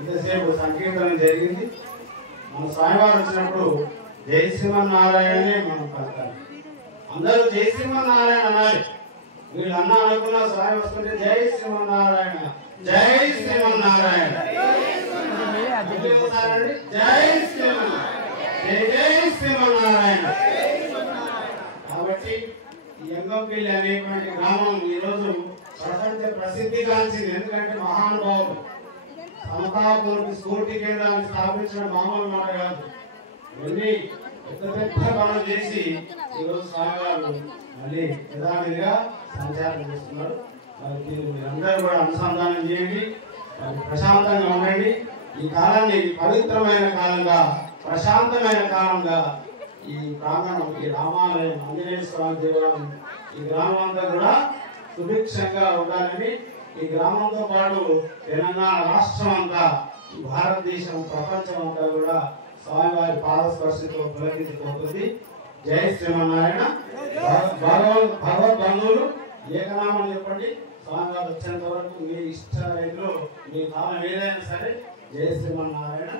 ఇంతసేపు సంకీర్తనం జరిగింది. మన స్వామివారు వచ్చినప్పుడు జై శ్రీమన్నారాయణనే మనం పలకాలి. అందరూ జై శ్రీమన్నారాయణ అనాలి. వీళ్ళు అన్నా అనుకున్న స్వామి వస్తుంటే జై శ్రీమన్నారాయణ, జై శ్రీమన్నారాయణ, జై శ్రీమన్నారాయణ, జై జై శ్రీమన్నారాయణ. కాబట్టి ఈ ఎంగంపల్లి అనేటువంటి గ్రామం ఈరోజు ప్రపంచ ప్రసిద్ధిగాంచింది. ఎందుకంటే మహానుభావులు సమతాపూర్తి స్ఫూర్తి కేంద్రాన్ని స్థాపించిన మామూలు మాట కాదు. ఇవన్నీ పెద్ద పెద్ద పనులు చేసి ఈరోజు స్వామివారు మళ్ళీ యథావిధిగా సంచారం చేస్తున్నారు. మరి మీరందరూ కూడా అనుసంధానం చేయండి, మరి ప్రశాంతంగా ఉండండి. ఈ కాలాన్ని పవిత్రమైన కాలంగా, ప్రశాంతమైన కాలంగా ఈ ప్రాంగణం, ఈ రామాలయం, ఆంజనేయ స్వామి దేవాలయం, ఈ గ్రామం అంతా కూడా సుభిక్షంగా ఉండాలని, ఈ గ్రామంతో పాటు తెలంగాణ రాష్ట్రం అంతా, భారతదేశం, ప్రపంచం అంతా కూడా స్వామివారి పాదస్పర్శతో పులకించిపోతుంది. జై శ్రీమన్నారాయణ. భగవద్ బంధువులు ఏకనామం చెప్పండి. స్వామివారు వచ్చేంత వరకు మీ ఇష్ట రైతులు మీ కాలం ఏదైనా సరే జై శ్రీమన్నారాయణ.